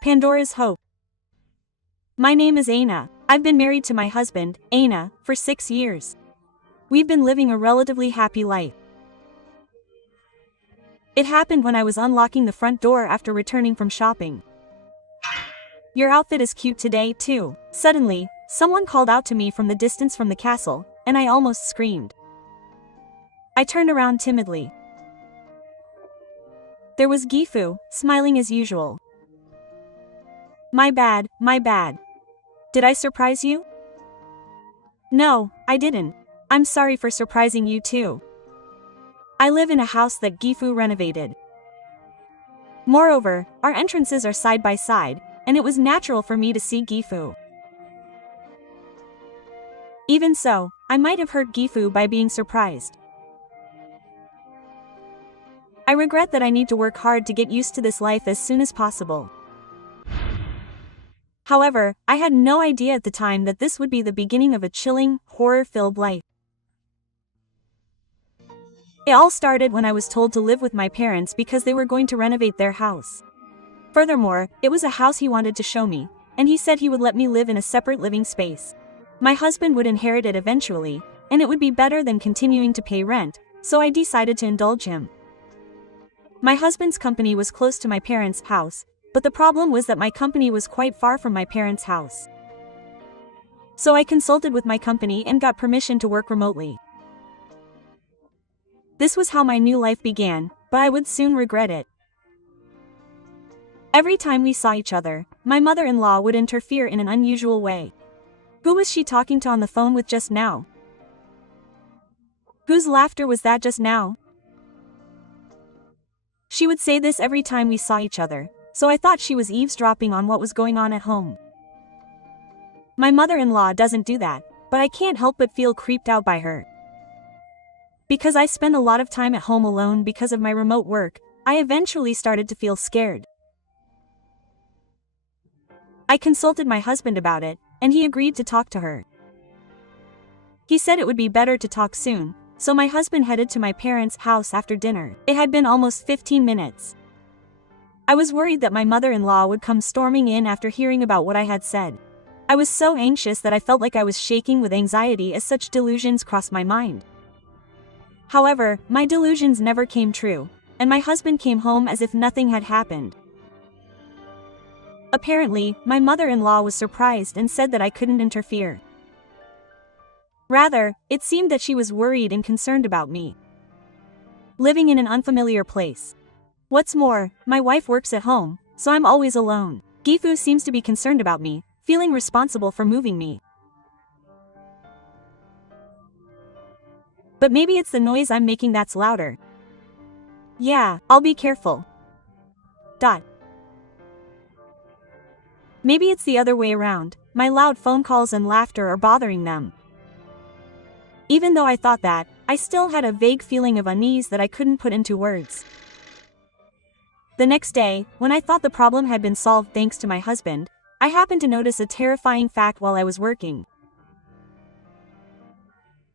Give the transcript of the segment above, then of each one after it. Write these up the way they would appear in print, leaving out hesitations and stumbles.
Pandora's Hope. My name is Anna. I've been married to my husband, Anna, for 6 years. We've been living a relatively happy life. It happened when I was unlocking the front door after returning from shopping. Your outfit is cute today, too. Suddenly, someone called out to me from the distance from the castle, and I almost screamed. I turned around timidly. There was Gifu, smiling as usual. My bad, my bad. Did I surprise you? No, I didn't. I'm sorry for surprising you too. I live in a house that Gifu renovated. Moreover, our entrances are side by side, and it was natural for me to see Gifu. Even so, I might have hurt Gifu by being surprised. I regret that I need to work hard to get used to this life as soon as possible. However, I had no idea at the time that this would be the beginning of a chilling, horror-filled life. It all started when I was told to live with my parents because they were going to renovate their house. Furthermore, it was a house he wanted to show me, and he said he would let me live in a separate living space. My husband would inherit it eventually, and it would be better than continuing to pay rent, so I decided to indulge him. My husband's company was close to my parents' house, but the problem was that my company was quite far from my parents' house. So I consulted with my company and got permission to work remotely. This was how my new life began, but I would soon regret it. Every time we saw each other, my mother-in-law would interfere in an unusual way. Who was she talking to on the phone with just now? Whose laughter was that just now? She would say this every time we saw each other, so I thought she was eavesdropping on what was going on at home. My mother-in-law doesn't do that, but I can't help but feel creeped out by her. Because I spend a lot of time at home alone because of my remote work, I eventually started to feel scared. I consulted my husband about it, and he agreed to talk to her. He said it would be better to talk soon, so my husband headed to my parents' house after dinner. It had been almost 15 minutes. I was worried that my mother-in-law would come storming in after hearing about what I had said. I was so anxious that I felt like I was shaking with anxiety as such delusions crossed my mind. However, my delusions never came true, and my husband came home as if nothing had happened. Apparently, my mother-in-law was surprised and said that I couldn't interfere. Rather, it seemed that she was worried and concerned about me living in an unfamiliar place. What's more, my wife works at home, so I'm always alone. Gifu seems to be concerned about me, feeling responsible for moving me. But maybe it's the noise I'm making that's louder. Yeah, I'll be careful. Maybe it's the other way around, my loud phone calls and laughter are bothering them. Even though I thought that, I still had a vague feeling of unease that I couldn't put into words. The next day, when I thought the problem had been solved thanks to my husband, I happened to notice a terrifying fact while I was working.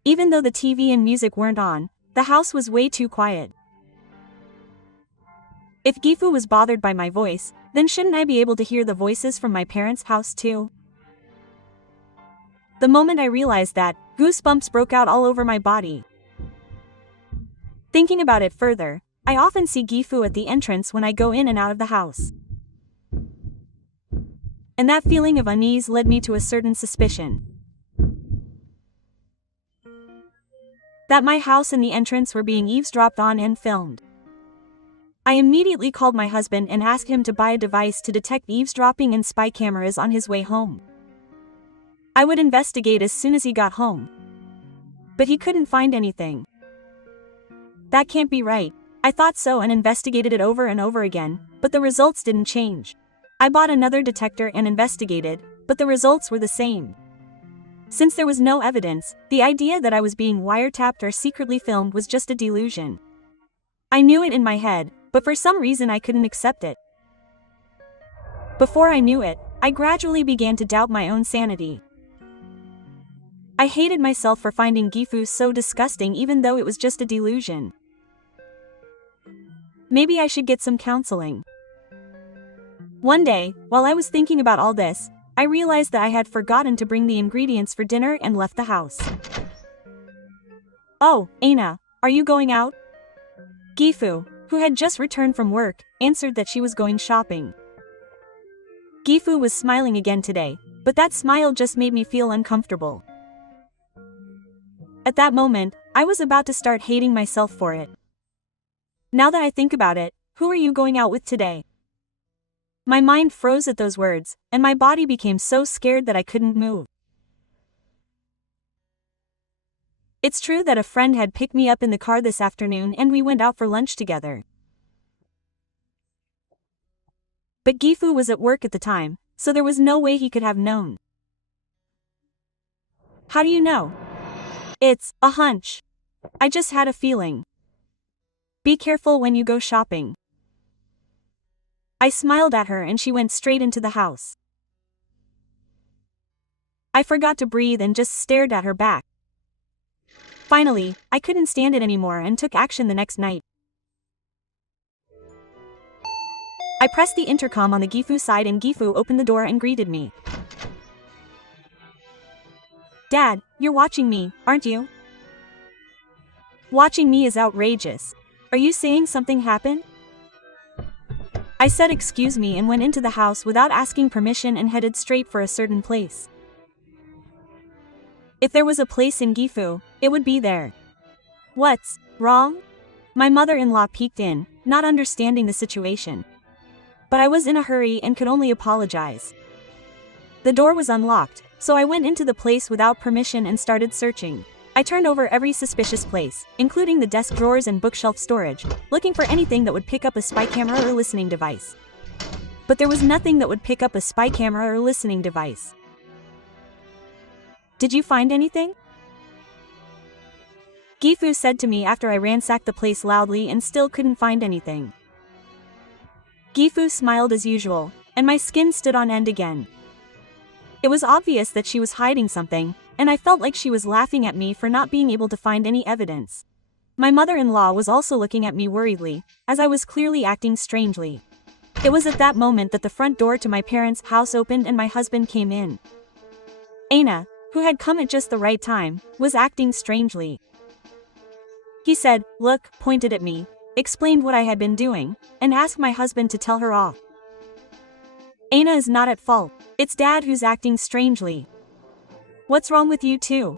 Even though the TV and music weren't on, the house was way too quiet. If Gifu was bothered by my voice, then shouldn't I be able to hear the voices from my parents' house too? The moment I realized that, goosebumps broke out all over my body. Thinking about it further, I often see Gifu at the entrance when I go in and out of the house. And that feeling of unease led me to a certain suspicion that my house and the entrance were being eavesdropped on and filmed. I immediately called my husband and asked him to buy a device to detect eavesdropping and spy cameras on his way home. I would investigate as soon as he got home. But he couldn't find anything. That can't be right. I thought so and investigated it over and over again, but the results didn't change. I bought another detector and investigated, but the results were the same. Since there was no evidence, the idea that I was being wiretapped or secretly filmed was just a delusion. I knew it in my head, but for some reason I couldn't accept it. Before I knew it, I gradually began to doubt my own sanity. I hated myself for finding Gifu so disgusting even though it was just a delusion. Maybe I should get some counseling. One day, while I was thinking about all this, I realized that I had forgotten to bring the ingredients for dinner and left the house. "Oh, Aina, are you going out?" Gifu, who had just returned from work, answered that she was going shopping. Gifu was smiling again today, but that smile just made me feel uncomfortable. At that moment, I was about to start hating myself for it. Now that I think about it, who are you going out with today? My mind froze at those words, and my body became so scared that I couldn't move. It's true that a friend had picked me up in the car this afternoon and we went out for lunch together. But Gifu was at work at the time, so there was no way he could have known. How do you know? It's a hunch. I just had a feeling. Be careful when you go shopping. I smiled at her and she went straight into the house. I forgot to breathe and just stared at her back. Finally, I couldn't stand it anymore and took action the next night. I pressed the intercom on the Gifu side and Gifu opened the door and greeted me. "Dad, you're watching me, aren't you?" "Watching me is outrageous. Are you saying something happened?" I said excuse me and went into the house without asking permission and headed straight for a certain place. If there was a place in Gifu, it would be there. "What's wrong?" My mother-in-law peeked in, not understanding the situation. But I was in a hurry and could only apologize. The door was unlocked, so I went into the place without permission and started searching. I turned over every suspicious place, including the desk drawers and bookshelf storage, looking for anything that would pick up a spy camera or listening device. But there was nothing that would pick up a spy camera or listening device. "Did you find anything?" Gifu said to me after I ransacked the place loudly and still couldn't find anything. Gifu smiled as usual, and my skin stood on end again. It was obvious that she was hiding something, and I felt like she was laughing at me for not being able to find any evidence. My mother-in-law was also looking at me worriedly, as I was clearly acting strangely. It was at that moment that the front door to my parents' house opened and my husband came in. Aina, who had come at just the right time, was acting strangely. He said, "Look," pointed at me, explained what I had been doing, and asked my husband to tell her off. "Aina is not at fault. It's Dad who's acting strangely. What's wrong with you too?"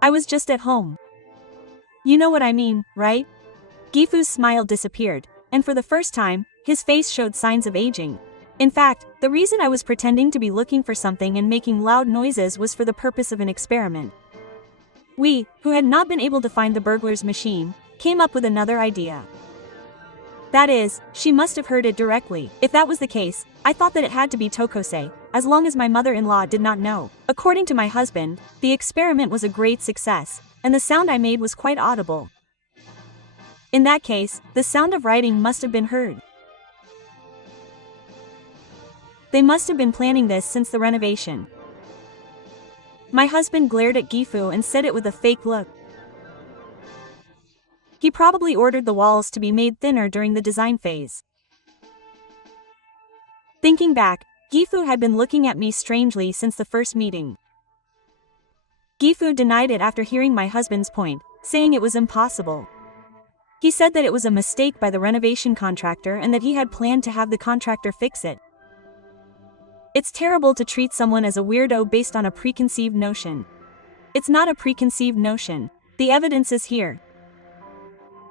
"I was just at home. You know what I mean, right?" Gifu's smile disappeared, and for the first time, his face showed signs of aging. In fact, the reason I was pretending to be looking for something and making loud noises was for the purpose of an experiment. We, who had not been able to find the burglar's machine, came up with another idea. That is, she must have heard it directly. If that was the case, I thought that it had to be Tokose, as long as my mother-in-law did not know. According to my husband, the experiment was a great success, and the sound I made was quite audible. In that case, the sound of writing must have been heard. They must have been planning this since the renovation. My husband glared at Gifu and said it with a fake look. He probably ordered the walls to be made thinner during the design phase. Thinking back, Gifu had been looking at me strangely since the first meeting. Gifu denied it after hearing my husband's point, saying it was impossible. He said that it was a mistake by the renovation contractor and that he had planned to have the contractor fix it. It's terrible to treat someone as a weirdo based on a preconceived notion. It's not a preconceived notion. The evidence is here.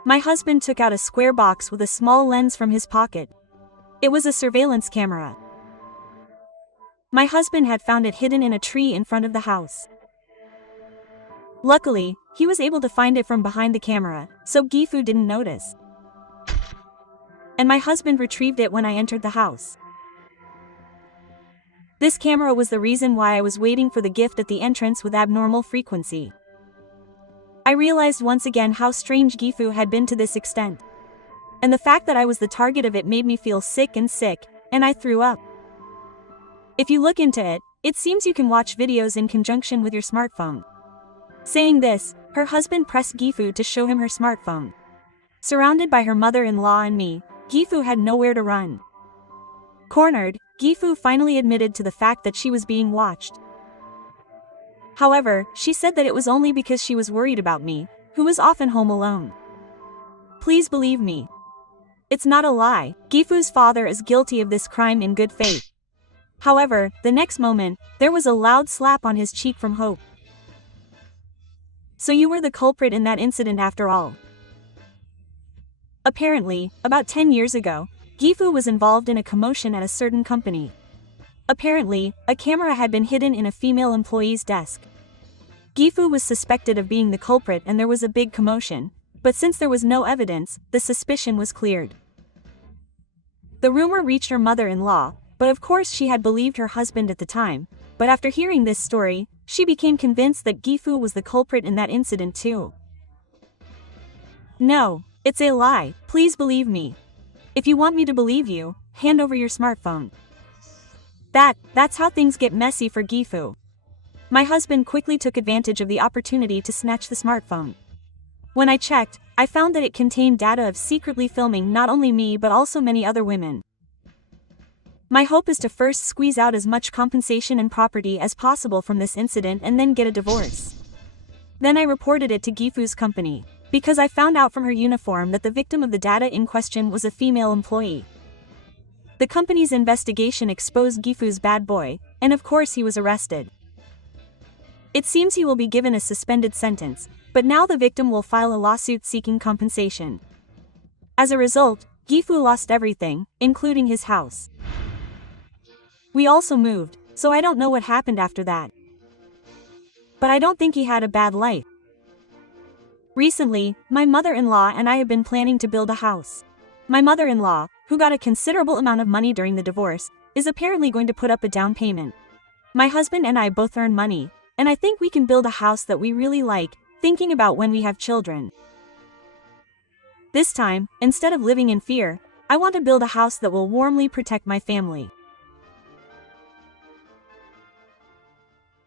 My husband took out a square box with a small lens from his pocket. It was a surveillance camera. My husband had found it hidden in a tree in front of the house. Luckily, he was able to find it from behind the camera, so Gifu didn't notice. And my husband retrieved it when I entered the house. This camera was the reason why I was waiting for the gift at the entrance with abnormal frequency. I realized once again how strange Gifu had been to this extent. And the fact that I was the target of it made me feel sick, and I threw up. If you look into it, it seems you can watch videos in conjunction with your smartphone. Saying this, her husband pressed Gifu to show him her smartphone. Surrounded by her mother-in-law and me, Gifu had nowhere to run. Cornered, Gifu finally admitted to the fact that she was being watched. However, she said that it was only because she was worried about me, who was often home alone. Please believe me. It's not a lie, Gifu's father is guilty of this crime in good faith. However, the next moment, there was a loud slap on his cheek from Hope. So you were the culprit in that incident after all. Apparently, about 10 years ago, Gifu was involved in a commotion at a certain company. Apparently, a camera had been hidden in a female employee's desk. Gifu was suspected of being the culprit and there was a big commotion, but since there was no evidence, the suspicion was cleared. The rumor reached her mother-in-law, but of course she had believed her husband at the time, but after hearing this story, she became convinced that Gifu was the culprit in that incident too. No, it's a lie, please believe me. If you want me to believe you, hand over your smartphone. That's how things get messy for Gifu. My husband quickly took advantage of the opportunity to snatch the smartphone. When I checked, I found that it contained data of secretly filming not only me but also many other women. My hope is to first squeeze out as much compensation and property as possible from this incident and then get a divorce. Then I reported it to Gifu's company, because I found out from her uniform that the victim of the data in question was a female employee. The company's investigation exposed Gifu's bad boy, and of course he was arrested. It seems he will be given a suspended sentence, but now the victim will file a lawsuit seeking compensation. As a result, Gifu lost everything, including his house. We also moved, so I don't know what happened after that. But I don't think he had a bad life. Recently, my mother-in-law and I have been planning to build a house. My mother-in-law, who got a considerable amount of money during the divorce, is apparently going to put up a down payment. My husband and I both earn money, and I think we can build a house that we really like, thinking about when we have children. This time, instead of living in fear, I want to build a house that will warmly protect my family.